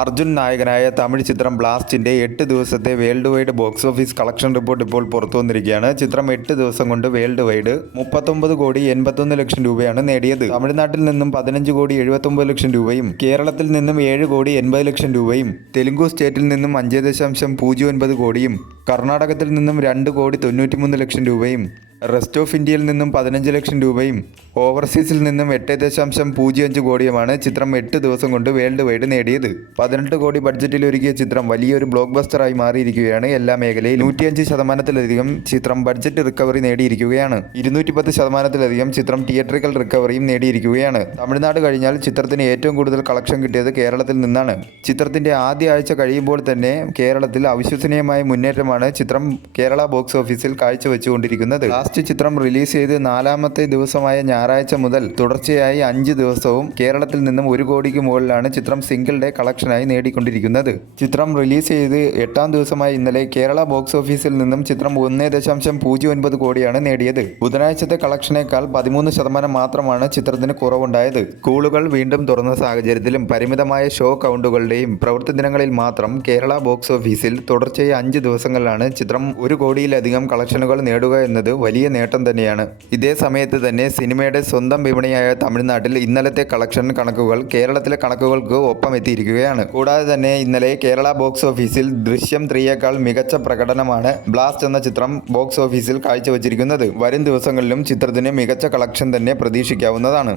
അർജുൻ നായകനായ തമിഴ് ചിത്രം ബ്ലാസ്റ്റിന്റെ 8 ദിവസത്തെ world wide box office collection report ഇപ്പോൾ പുറത്തു വന്നിരിക്കുകയാണ്. ചിത്രം 8 ദിവസം കൊണ്ട് വേൾഡ് വൈഡ് 39,81,00,000 രൂപയാണ് നേടിയത്. തമിഴ്നാട്ടിൽ നിന്നും 15,79,00,000 രൂപയും കേരളത്തിൽ നിന്നും 7,80,00,000 രൂപയും തെലുങ്കു സ്റ്റേറ്റിൽ നിന്നും 5.09 കോടിയും കർണാടകത്തിൽ നിന്നും 2,93,00,000 രൂപയും റെസ്റ്റ് ഓഫ് ഇന്ത്യയിൽ നിന്നും 15 ലക്ഷം രൂപയും ഓവർസീസിൽ നിന്നും 8.05 കോടിയുമാണ് ചിത്രം 8 ദിവസം കൊണ്ട് വേൾഡ് വൈഡ് നേടിയത്. 18 കോടി ബഡ്ജറ്റിൽ ഒരുക്കിയ ചിത്രം വലിയൊരു ബ്ലോക്ക് ബസ്റ്ററായി മാറിയിരിക്കുകയാണ്. എല്ലാ മേഖലയിലും 105%-ലധികം ചിത്രം ബഡ്ജറ്റ് റിക്കവറി നേടിയിരിക്കുകയാണ്. 210%-ലധികം ചിത്രം തിയേറ്ററിക്കൽ റിക്കവറിയും നേടിയിരിക്കുകയാണ്. തമിഴ്നാട് കഴിഞ്ഞാൽ ചിത്രത്തിന് ഏറ്റവും കൂടുതൽ കളക്ഷൻ കിട്ടിയത് കേരളത്തിൽ നിന്നാണ്. ചിത്രത്തിന്റെ ആദ്യ ആഴ്ച കഴിയുമ്പോൾ തന്നെ കേരളത്തിൽ അവിശ്വസനീയമായ മുന്നേറ്റമാണ് ചിത്രം കേരള ബോക്സ് ഓഫീസിൽ കാഴ്ചവെച്ചുകൊണ്ടിരിക്കുന്നത്. ചിത്രം റിലീസ് ചെയ്ത് 4ാമത്തെ ദിവസമായ ഞായറാഴ്ച മുതൽ തുടർച്ചയായി 5 ദിവസവും കേരളത്തിൽ നിന്നും 1 കോടിക്ക് മുകളിലാണ് ചിത്രം സിംഗിൾ ഡേ കളക്ഷനായി നേടിക്കൊണ്ടിരിക്കുന്നത്. ചിത്രം റിലീസ് ചെയ്ത് 8ാം ദിവസമായ ഇന്നലെ കേരള ബോക്സ് ഓഫീസിൽ നിന്നും ചിത്രം 1.09 കോടിയാണ് നേടിയത്. ബുധനാഴ്ചത്തെ കളക്ഷനേക്കാൾ 13% മാത്രമാണ് ചിത്രത്തിന് കുറവുണ്ടായത്. സ്കൂളുകൾ വീണ്ടും തുറന്ന സാഹചര്യത്തിലും പരിമിതമായ ഷോ കൗണ്ടുകളുടെയും പ്രവൃത്തി ദിനങ്ങളിൽ മാത്രം കേരള ബോക്സ് ഓഫീസിൽ തുടർച്ചയായി 5 ദിവസങ്ങളിലാണ് ചിത്രം 1 കോടിയിലധികം കളക്ഷനുകൾ നേടുക എന്നത് വലിയ നേട്ടം തന്നെയാണ്. ഇതേ സമയത്ത് തന്നെ സിനിമയുടെ സ്വന്തം വിപണിയായ തമിഴ്നാട്ടിൽ ഇന്നലത്തെ കളക്ഷൻ കണക്കുകൾ കേരളത്തിലെ കണക്കുകൾക്ക് ഒപ്പം എത്തിയിരിക്കുകയാണ്. കൂടാതെ തന്നെ ഇന്നലെ കേരള ബോക്സ് ഓഫീസിൽ ദൃശ്യം 3യേക്കാൾ മികച്ച പ്രകടനമാണ് ബ്ലാസ്റ്റ് എന്ന ചിത്രം ബോക്സ് ഓഫീസിൽ കാഴ്ചവെച്ചിരിക്കുന്നത്. വരും ദിവസങ്ങളിലും ചിത്രത്തിന് മികച്ച കളക്ഷൻ തന്നെ പ്രതീക്ഷിക്കാവുന്നതാണ്.